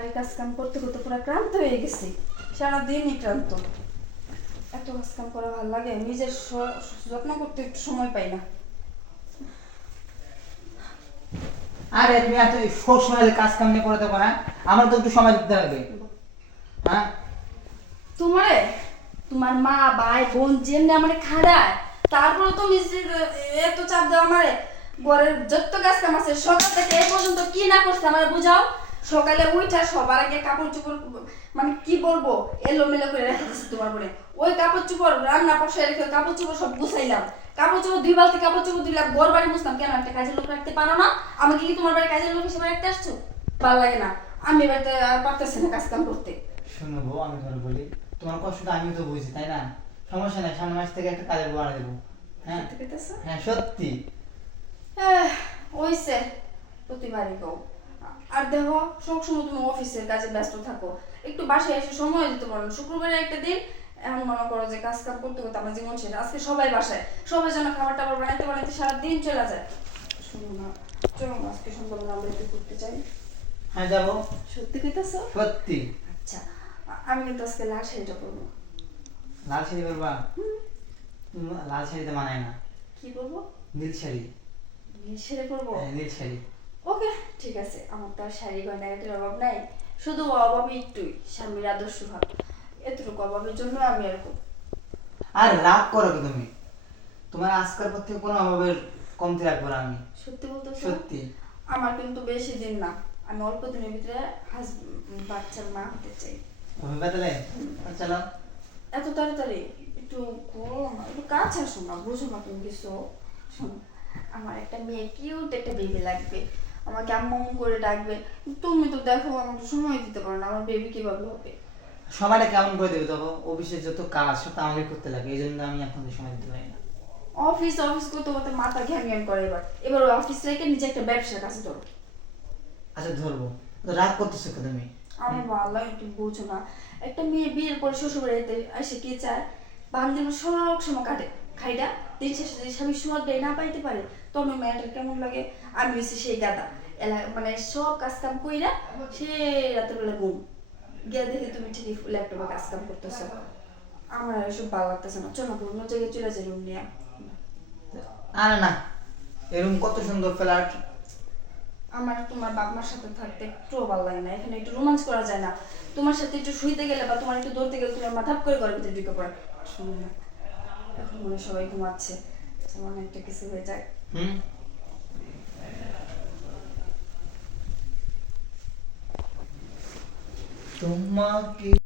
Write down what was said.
বাড়ির কাজ কাম করতে করতে পুরো ক্লান্ত হয়ে গেছি, সারাদিনই ক্লান্ত। এত কাজ কাম করা ভালো লাগে, নিজের যত্ন করতে একটু সময় পাই না। আরে তুমি এত সব সময় কাজ কাম নিয়ে পড়ে থাকো না, আমার তো একটু সময় দিতে হবে। হ্যাঁ তোমারে তোমার মা ভাই বোন যেমনি আমার খাড়ায়, তারপরে তুমি এত চাপ দাও আমারে। ঘরের যত কাজ কাম আছে সকাল থেকে এই পর্যন্ত কি না করছে আমার বুঝাও। সকালে উঠা সবার আগে কাপড় চোপড় মানে কি বলবো এলোমেলো করে রেখে দিচ্ছি তোমার বলে। ওই কাপড় চোপড় রান্না বসে রেখে কাপড় চোপড় সব গুছাইলাম, কাপড় চোপড় 2 বালতি কাপড় চোপড় দিলাম, ঘর বাড়ি মুছলাম। কেন একটা কাজের লোক রাখতে পারো না? আমাকে কি তোমার বাড়ি কাজের লোক হিসেবে রাখতে আসছো? ভালো লাগে না, আমি বাড়িতে আর পারতেছি না কাজ কাম করতে। শোনো বউ, আমি তোমার বলি, তোমার কষ্টটা আমিও তো বুঝি, তাই না? সমস্যা নাই, সামনের মাস থেকে একটা কাজের বউ আনে দেবো। হ্যাঁ সত্যি কইতাছো? হ্যাঁ সত্যি। ওইসে প্রতিবারই কও। আর দেখো সবসময় তুমি অফিসের কাজে ব্যস্ত থাকো, একটু বাসায় এসে সময় দিতে পারো না। শুক্রবারে একটা দিন এমন মনে করো যে কাজ কাম করতে করতে আমার জীবন শেষ। আজকে সবাই বাসায়, সবাই যেন খাবার টাবার বানাইতে বানাইতে সারাদিন চলে যায়। শুনো না, চলো না আজকে সন্ধ্যাবেলা আমরা একটু ঘুরতে যাই। হ্যাঁ যাবো। সত্যি কইতাছো? সত্যি। আচ্ছা, আমি কিন্তু আজকে লাল শাড়িটা পরবো। লাল শাড়ি পরবা? লাল শাড়িতে মানায় না। কি পরবো? নীল শাড়ি। নীল শাড়ি পরবো? হ্যাঁ নীল শাড়ি। ওকে ঠিক আছে, আমার তো আর শাড়ি গয়নাগাটির অভাব নাই, শুধু অভাবই একটুই স্বামীর আদর্শ ভাব। এতটুকু অভাবের জন্য আমি এরকম। আর রাগ করো কি তুমি? তোমার আজকের পর থেকে কোনো অভাবের কমতি রাখবো না আমি। সত্যি বলতেছো? সত্যি। আমার কিন্তু বেশি দিন না, আমি অল্প দিনের ভিতরে বাচ্চার মা হতে চাই। তুমি বাতালে চলো। এত তাড়াতাড়ি একটু করো না, একটু কাছে আসো না, বুঝো না তুমি কিছু। শোনো, আমার একটা মেয়ে কিউট একটা বেবি লাগবে, আমাকে আম্মু আম্মু করে ডাকবে। তুমি তো দেখো আমাকে সময় দিতে পারো না, আমার বেবি কিভাবে হবে? সময়টা কেমন করে দেবে তখন? অফিসের যত কাজ সব তো আমাকে করতে লাগে, এই জন্য আমি আপনাদের সময় দিতে পারি না। অফিস অফিস করতে করতে মাথা ঘ্যান ঘ্যান করে। এবার এবার ওই অফিস রেখে নিজে একটা ব্যবসার কাছে ধরো। আচ্ছা ধরবো। তো রাগ করতেছো কেন তুমি? আমার ভালো লাগে, তুমি বুঝো না। একটা মেয়ে বিয়ের পরে শ্বশুর বাড়িতে এসে কি চায়? বান্ধব সব সময় কাটে খাইটা, দিন শেষে যদি স্বামী সুয়াদ দেয় না পাইতে পারে, তখন ওই মেয়েটার কেমন লাগে? আমি হচ্ছে সেই গাদা, মানে সব কাজ কাম কইরা সে রাতের বেলা ঘুম গিয়ে দেখি তুমি ঠিকই ল্যাপটপে কাজ কাম করতেছো। আমার আর এসব ভালো লাগতেছে না, চলো অন্য জায়গায় চলে যাই রুম নিয়ে। আরে না, এরকম কত সুন্দর ফ্ল্যাট। আমার তোমার বাপ মার সাথে থাকতে একটুও ভালো লাগে না, এখানে একটু রোমাঞ্চ করা যায় না? তোমার সাথে একটু শুইতে গেলে বা তোমার একটু দৌড়তে গেলে তুমি আমার ধাপ করে ঘরের ভিতরে ঢুকে পড়ে। শুনো না, এখন মনে হয় সবাই ঘুমাচ্ছে, তোমার একটা কিছু হয়ে যায়। হুম। তোমাকে